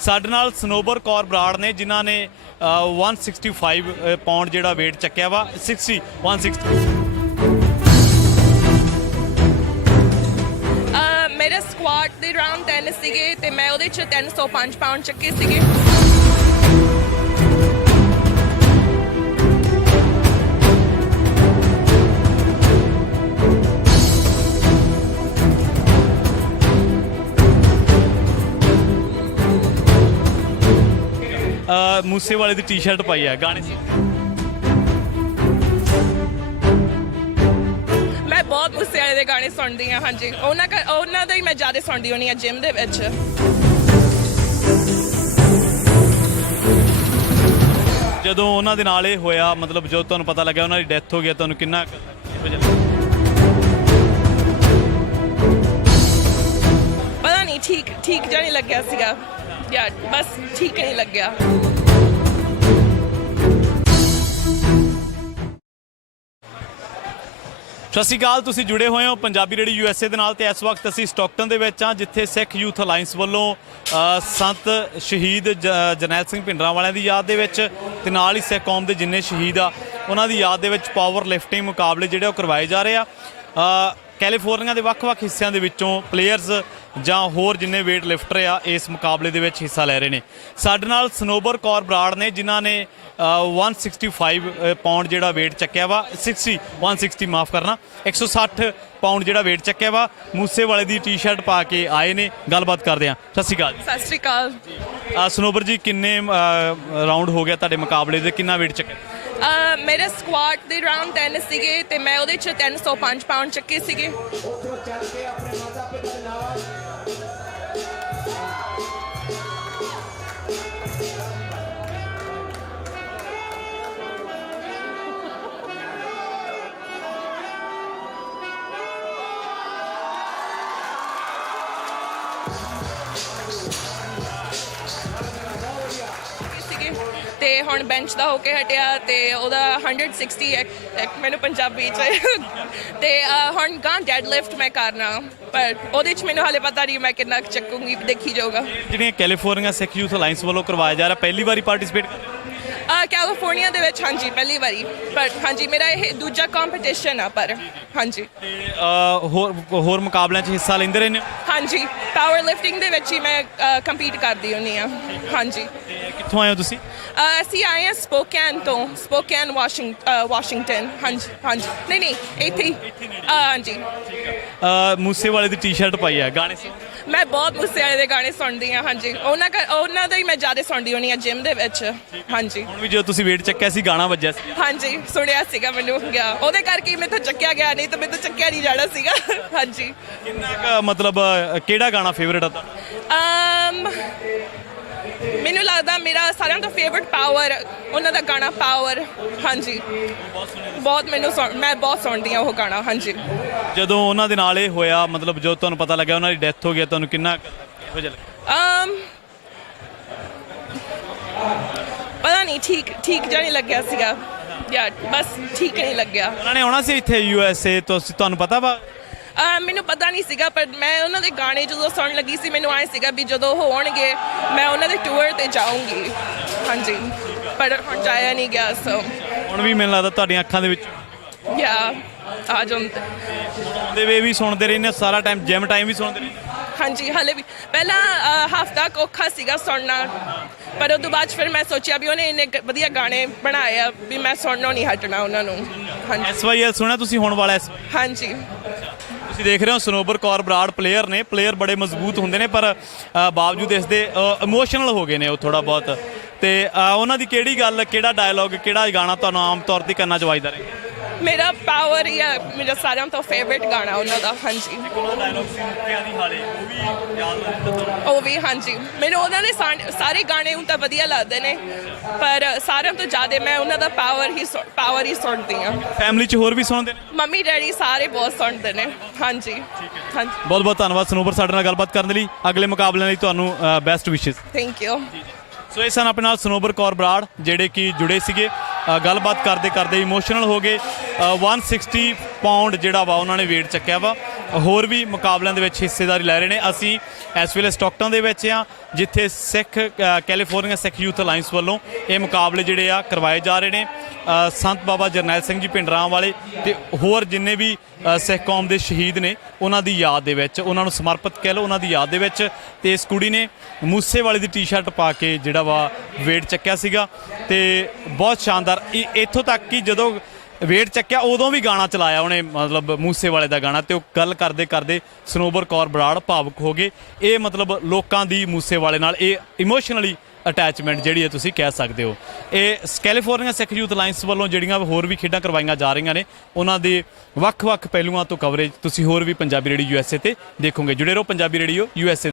ਸਾਡੇ ਨਾਲ ਸਨੋਬਰ ਕੌਰ ਬਰਾੜ ਨੇ ਜਿਨ੍ਹਾਂ ਨੇ 165 ਪਾਉਂਡ ਜਿਹੜਾ weight ਚੱਕਿਆ ਵਾ 160 मेरे स्क्वाट ਦੇ ਰਾਉਂਡ 10 ਸੀਗੇ ਤੇ ਮੈਂ ਉਹਦੇ ਚ 305 ਪਾਉਂਡ ਚੱਕੇ ਸੀਗੇ। ਮੂਸੇ ਵਾਲੇ ਦੀ ਟੀ-ਸ਼ਰਟ ਪਾਈ ਹੈ ਗਾਣੇ ਮੈਂ ਬਹੁਤ ਮੂਸੇ ਵਾਲੇ ਦੇ ਗਾਣੇ ਸੁਣਦੀ ਹਾਂ। ਹਾਂਜੀ ਉਹਨਾਂ ਦਾ ਹੀ ਮੈਂ ਜ਼ਿਆਦਾ ਸੁਣਦੀ ਹੁੰਦੀ ਹਾਂ ਜਿਮ ਦੇ ਵਿੱਚ। ਜਦੋਂ ਉਹਨਾਂ ਦੇ ਨਾਲ ਇਹ ਹੋਇਆ ਮਤਲਬ ਜਦੋਂ ਤੁਹਾਨੂੰ ਪਤਾ ਲੱਗਿਆ ਉਹਨਾਂ ਦੀ ਡੈਥ ਹੋ ਗਈ ਤੁਹਾਨੂੰ ਕਿੰਨਾ ਪਤਾ ਨਹੀਂ ਠੀਕ ਜਿਹਾ ਨਹੀਂ ਲੱਗਿਆ ਸੀਗਾ ਯਾਰ, ਬਸ ਠੀਕ ਨਹੀਂ ਲੱਗਿਆ। ਸਤਿ ਸ਼੍ਰੀ ਅਕਾਲ, ਤੁਸੀਂ ਜੁੜੇ ਹੋਏ ਹੋ ਪੰਜਾਬੀ ਰੇਡੀਓ USA ਦੇ ਨਾਲ ਤੇ ਇਸ ਵਕਤ ਅਸੀਂ ਸਟਾਕਟਨ ਦੇ ਵਿੱਚ ਹਾਂ ਜਿੱਥੇ ਸਿੱਖ ਯੂਥ ਅਲਾਈਅੰਸ ਵੱਲੋਂ ਸੰਤ ਸ਼ਹੀਦ ਜਰਨੈਲ ਸਿੰਘ ਭਿੰਡਰਾਂਵਾਲਿਆਂ ਦੀ ਯਾਦ ਦੇ ਵਿੱਚ ਤੇ ਨਾਲ ਹੀ ਸਿੱਖ ਕੌਮ ਦੇ ਜਿੰਨੇ ਸ਼ਹੀਦ ਆ ਉਹਨਾਂ ਦੀ ਯਾਦ ਦੇ ਵਿੱਚ ਪਾਵਰ ਲਿਫਟਿੰਗ ਮੁਕਾਬਲੇ ਜਿਹੜੇ ਉਹ ਕਰਵਾਏ ਜਾ ਰਹੇ ਆ। ਕੈਲੀਫੋਰਨੀਆ ਦੇ ਵੱਖ-ਵੱਖ ਹਿੱਸਿਆਂ ਦੇ ਵਿੱਚੋਂ ਪਲੇਅਰਸ ਜਾਂ ਹੋਰ ਜਿੰਨੇ weight ਲਿਫਟਰ ਆ ਇਸ ਮੁਕਾਬਲੇ ਦੇ ਵਿੱਚ ਹਿੱਸਾ ਲੈ ਰਹੇ ਨੇ। ਸਾਡੇ ਨਾਲ ਸਨੋਬਰ ਕੌਰ ਬਰਾੜ ਨੇ ਜਿਨ੍ਹਾਂ ਨੇ 165 ਪਾਉਂਡ ਜਿਹੜਾ weight ਚੱਕਿਆ ਵਾ 160 ਮਾਫ ਕਰਨਾ 160 ਪਾਉਂਡ ਜਿਹੜਾ weight ਚੱਕਿਆ ਵਾ ਮੂਸੇ ਵਾਲੇ ਦੀ ਟੀ-ਸ਼ਰਟ ਪਾ ਕੇ ਆਏ ਨੇ। ਗੱਲਬਾਤ ਕਰਦੇ ਆ। ਸਤਿ ਸ਼੍ਰੀ ਅਕਾਲ। ਸਤਿ ਸ਼੍ਰੀ ਅਕਾਲ। ਸਨੋਬਰ ਜੀ ਕਿੰਨੇ ਰਾਊਂਡ ਹੋ ਗਿਆ ਤੁਹਾਡੇ ਮੁਕਾਬਲੇ ਦੇ, ਕਿੰਨਾ weight ਚੱਕਿਆ? ਮੇਰੇ ਸਕੁਆਟ ਦੇ ਰਾਉਂਡ 10 ਸੀਗੇ ਤੇ ਮੈਂ ਉਹਦੇ ਚ 305 ਪਾਉਂਡ ਚੱਕੇ ਸੀਗੇ। ਤੇ ਹੁਣ ਬੈਂਚ ਦਾ ਹੋ ਕੇ ਹਟਿਆ ਤੇ ਉਹਦਾ 160 ਮੈਨੂੰ ਪੰਜਾਬੀ ਚ ਤੇ ਹੁਣ ਗਾਂ ਡੈਡ ਲਿਫਟ ਮੈਂ ਕਰਨਾ, ਪਰ ਉਹਦੇ ਚ ਮੈਨੂੰ ਹਾਲੇ ਪਤਾ ਨਹੀਂ ਮੈਂ ਕਿੰਨਾ ਚੱਕੂਗੀ, ਦੇਖੀ ਜਾਊਗਾ। ਜਿਹੜੀਆਂ ਕੈਲੀਫੋਰਨੀਆ ਸਿੱਖ ਯੂਥ ਅਲਾਈਅੰਸ ਵੱਲੋਂ ਕਰਵਾਇਆ ਜਾ ਰਿਹਾ ਪਹਿਲੀ ਵਾਰੀ ਪਾਰਟਿਸਿਪੇਟ ਕੈਲੀਫੋਰਨੀਆ ਦੇ ਵਿੱਚ? ਹਾਂਜੀ ਪਹਿਲੀ ਵਾਰੀ, ਪਰ ਹਾਂਜੀ ਮੇਰਾ ਇਹ ਦੂਜਾ ਕੰਪੀਟੀਸ਼ਨ ਆ। ਪਰ ਹਾਂਜੀ ਹੋਰ ਮੁਕਾਬਲਿਆਂ 'ਚ ਹਿੱਸਾ ਲੈਂਦੇ ਰਹੇ ਨੇ? ਹਾਂਜੀ ਪਾਵਰ ਲਿਫਟਿੰਗ ਦੇ ਵਿੱਚ ਹੀ ਮੈਂ ਕੰਪੀਟ ਕਰਦੀ ਹੁੰਦੀ ਹਾਂ। ਹਾਂਜੀ ਕਿੱਥੋਂ ਆਏ ਹੋ ਤੁਸੀਂ? ਅਸੀਂ ਆਏ ਹਾਂ ਸਪੋਕੈਨ ਤੋਂ, ਸਪੋਕੈਨ ਵਾਸ਼ਿੰਗਟਨ। ਹਾਂਜੀ ਨਹੀਂ ਇੱਥੇ ਹੀ। ਹਾਂਜੀ ਮੂਸੇ ਵਾਲੇ ਦੀ ਟੀ-ਸ਼ਰਟ ਪਾਈ ਹੈ ਗਾਣੇ ਮੈਂ ਬਹੁਤ ਮੂਸੇ ਵਾਲੇ ਦੇ ਗਾਣੇ ਸੁਣਦੀ ਹਾਂ। ਹਾਂਜੀ ਉਹਨਾਂ ਦਾ ਹੀ ਮੈਂ ਜ਼ਿਆਦਾ ਸੁਣਦੀ ਹੁੰਦੀ ਹਾਂ ਜਿਮ ਦੇ ਵਿੱਚ। ਹਾਂਜੀ ਹੁਣ ਵੀ ਜਦੋਂ ਤੁਸੀਂ weight ਚੱਕਿਆ ਸੀ ਗਾਣਾ ਵੱਜਿਆ ਸੀ? ਹਾਂਜੀ ਸੁਣਿਆ ਸੀਗਾ ਮੈਨੂੰ ਗਿਆ, ਉਹਦੇ ਕਰਕੇ ਮੈਨੂੰ ਚੱਕਿਆ ਗਿਆ, ਨਹੀਂ ਤਾਂ ਮੈਨੂੰ ਚੱਕਿਆ ਨਹੀਂ ਜਾਣਾ ਸੀਗਾ। ਹਾਂਜੀ ਕਿੰਨਾ ਕੁ ਮਤਲਬ ਕਿਹੜਾ ਗਾਣਾ ਫੇਵਰੇਟ ਆ ਤੁਹਾਡਾ? ਮੈਨੂੰ ਲੱਗਦਾ ਮੇਰਾ ਸਾਰਿਆਂ ਤੋਂ ਫੇਵਰਟ ਪਾਵਰ, ਉਹਨਾਂ ਦਾ ਗਾਣਾ ਪਾਵਰ। ਹਾਂਜੀ ਬਹੁਤ ਮੈਂ ਬਹੁਤ ਸੁਣਦੀ ਹਾਂ ਉਹ ਗਾਣਾ। ਹਾਂਜੀ ਜਦੋਂ ਉਹਨਾਂ ਦੇ ਨਾਲ ਇਹ ਹੋਇਆ ਮਤਲਬ ਜਦੋਂ ਤੁਹਾਨੂੰ ਪਤਾ ਲੱਗਿਆ ਉਹਨਾਂ ਦੀ ਡੈਥ ਹੋ ਗਈ ਤੁਹਾਨੂੰ ਕਿੰਨਾ ਪਤਾ ਨਹੀਂ ਠੀਕ ਜਿਹਾ ਨਹੀਂ ਲੱਗਿਆ ਸੀਗਾ ਯਾਰ, ਬਸ ਠੀਕ ਨਹੀਂ ਲੱਗਿਆ। ਉਹਨਾਂ ਨੇ ਆਉਣਾ ਸੀ ਇੱਥੇ USA ਤੋਂ, ਤੁਹਾਨੂੰ ਪਤਾ ਵਾ? ਮੈਨੂੰ ਪਤਾ ਨਹੀਂ ਸੀਗਾ, ਪਰ ਮੈਂ ਉਹਨਾਂ ਦੇ ਗਾਣੇ ਜਦੋਂ ਸੁਣਨ ਲੱਗੀ ਸੀ ਮੈਨੂੰ ਆਏ ਸੀਗਾ ਵੀ ਜਦੋਂ ਉਹ ਆਉਣਗੇ ਮੈਂ ਉਹਨਾਂ ਦੇ ਟੂਰ ਤੇ ਜਾਊਂਗੀ। ਹਾਂਜੀ ਪਰ ਹੁਣ ਜਾਇਆ ਨਹੀਂ ਗਿਆ। ਸੋ ਹੁਣ ਵੀ ਮੈਨੂੰ ਲੱਗਦਾ ਤੁਹਾਡੀਆਂ ਅੱਖਾਂ ਦੇ ਵਿੱਚ ਆ ਜਾਂਦੇ ਵੇ ਵੀ ਸੁਣਦੇ ਰਹਿੰਦੇ ਸਾਰਾ ਟਾਈਮ, ਜਿਮ ਟਾਈਮ ਵੀ ਸੁਣਦੇ ਰਹਿੰਦੇ? ਹਾਂਜੀ ਹਲੇ ਵੀ। ਪਹਿਲਾਂ ਹਫ਼ਤਾ ਔਖਾ ਸੀਗਾ ਸੁਣਨਾ, ਪਰ ਉਹ ਤੋਂ ਬਾਅਦ ਫਿਰ ਮੈਂ ਸੋਚਿਆ ਵੀ ਉਹਨੇ ਇੰਨੇ ਵਧੀਆ ਗਾਣੇ ਬਣਾਏ ਆ ਵੀ ਮੈਂ ਸੁਣਨੋਂ ਨਹੀਂ ਹਟਣਾ ਉਹਨਾਂ ਨੂੰ। ਹਾਂਜੀ SYL ਸੁਣਿਆ ਤੁਸੀਂ ਹੋਣ ਵਾਲਾ? ਹਾਂਜੀ ਤੁਸੀਂ ਦੇਖ ਰਹੇ ਹੋ ਸਨੋਬਰ ਕੌਰ ਬਰਾੜ ਪਲੇਅਰ ਨੇ। ਪਲੇਅਰ ਬੜੇ ਮਜ਼ਬੂਤ ਹੁੰਦੇ ਨੇ ਪਰ ਬਾਵਜੂਦ ਇਸ ਦੇ ਇਮੋਸ਼ਨਲ ਹੋ ਗਏ ਨੇ ਉਹ ਥੋੜਾ ਬਹੁਤ। ਤੇ ਉਹਨਾਂ ਦੀ ਕਿਹੜੀ ਗੱਲ, ਕਿਹੜਾ ਡਾਇਲੌਗ, ਕਿਹੜਾ ਗਾਣਾ ਤੁਹਾਨੂੰ ਆਮ ਤੌਰ ਤੇ ਕਰਨਾ ਚਾਹੀਦਾ ਰਹੇ? ਮੇਰਾ ਪਾਵਰ ਹੀ ਆ, ਮੇਰਾ ਸਾਰਿਆਂ ਤੋਂ ਫੇਵਰੇਟ ਗਾਣਾ ਉਹਨਾਂ ਦਾ। ਹਾਂਜੀ ਉਹ ਵੀ ਹਾਂਜੀ ਮੈਨੂੰ ਉਹਨਾਂ ਦੇ ਸਾਰੇ ਗਾਣੇ ਹੁਣ ਤਾਂ ਵਧੀਆ ਲੱਗਦੇ ਨੇ, ਪਰ ਸਾਰਿਆਂ ਤੋਂ ਜ਼ਿਆਦਾ ਮੈਂ ਉਹਨਾਂ ਦਾ ਪਾਵਰ ਹੀ ਸੁਣਦੀ ਹਾਂ। ਫੈਮਿਲੀ 'ਚ ਹੋਰ ਵੀ ਸੁਣਦੇ ਨੇ? ਮੰਮੀ ਡੈਡੀ ਸਾਰੇ ਬਹੁਤ ਸੁਣਦੇ ਨੇ। ਹਾਂਜੀ ਹਾਂਜੀ ਬਹੁਤ ਬਹੁਤ ਧੰਨਵਾਦ ਸਨੋਬਰ ਸਾਡੇ ਨਾਲ ਗੱਲਬਾਤ ਕਰਨ ਲਈ। ਅਗਲੇ ਮੁਕਾਬਲਿਆਂ ਲਈ ਤੁਹਾਨੂੰ ਬੈਸਟ ਵਿਸ਼ੇਸ। Thank you. ਸੋ ਇਹ ਸਨ ਆਪਣੇ ਨਾਲ ਸਨੋਬਰ ਕੌਰ ਬਰਾੜ ਜਿਹੜੇ ਕਿ ਜੁੜੇ ਸੀਗੇ। ਗੱਲਬਾਤ ਕਰਦੇ ਕਰਦੇ ਇਮੋਸ਼ਨਲ ਹੋ ਗਏ। 160 ਪਾਉਂਡ ਜਿਹੜਾ ਵਾ ਉਹਨਾਂ ਨੇ weight ਚੱਕਿਆ ਵਾ ਹੋਰ ਵੀ ਮੁਕਾਬਲਿਆਂ ਦੇ ਵਿੱਚ ਹਿੱਸੇਦਾਰੀ ਲੈ ਰਹੇ ਨੇ। ਅਸੀਂ ਇਸ ਵੇਲੇ ਸਟਾਕਟਨ ਦੇ ਵਿੱਚ ਆ, ਜਿੱਥੇ ਸਿੱਖ ਕੈਲੀਫੋਰਨੀਆ ਸਿੱਖ ਯੂਥ ਅਲਾਈਅੰਸ ਵੱਲੋਂ ਇਹ ਮੁਕਾਬਲੇ ਜਿਹੜੇ ਆ ਕਰਵਾਏ ਜਾ ਰਹੇ ਨੇ। ਸੰਤ ਬਾਬਾ ਜਰਨੈਲ ਸਿੰਘ ਜੀ ਭਿੰਡਰਾਂ ਵਾਲੇ ਤੇ ਹੋਰ ਜਿੰਨੇ ਵੀ ਸਿੱਖ ਕੌਮ ਦੇ ਸ਼ਹੀਦ ਨੇ ਉਹਨਾਂ ਦੀ ਯਾਦ ਦੇ ਵਿੱਚ, ਉਹਨਾਂ ਨੂੰ ਸਮਰਪਿਤ ਕਹਿ ਲਓ, ਉਹਨਾਂ ਦੀ ਯਾਦ ਦੇ ਵਿੱਚ। ਤੇ ਇਸ ਕੁੜੀ ਨੇ ਮੂਸੇ ਵਾਲੇ ਦੀ ਟੀ-ਸ਼ਰਟ ਪਾ ਕੇ ਜਿਹੜਾ ਵਾ ਵੇਟ ਚੱਕਿਆ ਸੀਗਾ ਤੇ ਬਹੁਤ ਸ਼ਾਨਦਾਰ। ਇੱਥੋਂ ਤੱਕ ਕਿ ਜਦੋਂ ਵੇਟ ਚੱਕਿਆ ਉਦੋਂ ਵੀ ਗਾਣਾ ਚਲਾਇਆ ਉਹਨੇ, ਮਤਲਬ ਮੂਸੇ ਵਾਲੇ ਦਾ ਗਾਣਾ, ਤੇ ਉਹ ਗੱਲ ਕਰਦੇ ਕਰਦੇ ਸਨੋਬਰ ਕੌਰ ਬਰਾੜ ਭਾਵੁਕ ਹੋ ਗਏ। ਇਹ ਮਤਲਬ ਲੋਕਾਂ ਦੀ ਮੂਸੇ ਵਾਲੇ ਨਾਲ ਇਹ ਇਮੋਸ਼ਨਲੀ ਅਟੈਚਮੈਂਟ ਜਿਹੜੀ ਹੈ ਤੁਸੀਂ ਕਹਿ ਸਕਦੇ ਹੋ। ਇਹ ਕੈਲੀਫੋਰਨੀਆ ਸਿੱਖ ਯੂਥ ਅਲਾਈਅੰਸ ਵੱਲੋਂ ਜਿਹੜੀਆਂ ਹੋਰ ਵੀ ਖੇਡਾਂ ਕਰਵਾਈਆਂ ਜਾ ਰਹੀਆਂ ਨੇ, ਉਹਨਾਂ ਦੇ ਵੱਖ-ਵੱਖ ਪਹਿਲੂਆਂ ਤੋਂ ਕਵਰੇਜ ਤੁਸੀਂ ਹੋਰ ਵੀ ਪੰਜਾਬੀ ਰੇਡੀਓ USA ਤੇ ਦੇਖੋਗੇ। ਜੁੜੇ ਰਹੋ ਪੰਜਾਬੀ ਰੇਡੀਓ USA।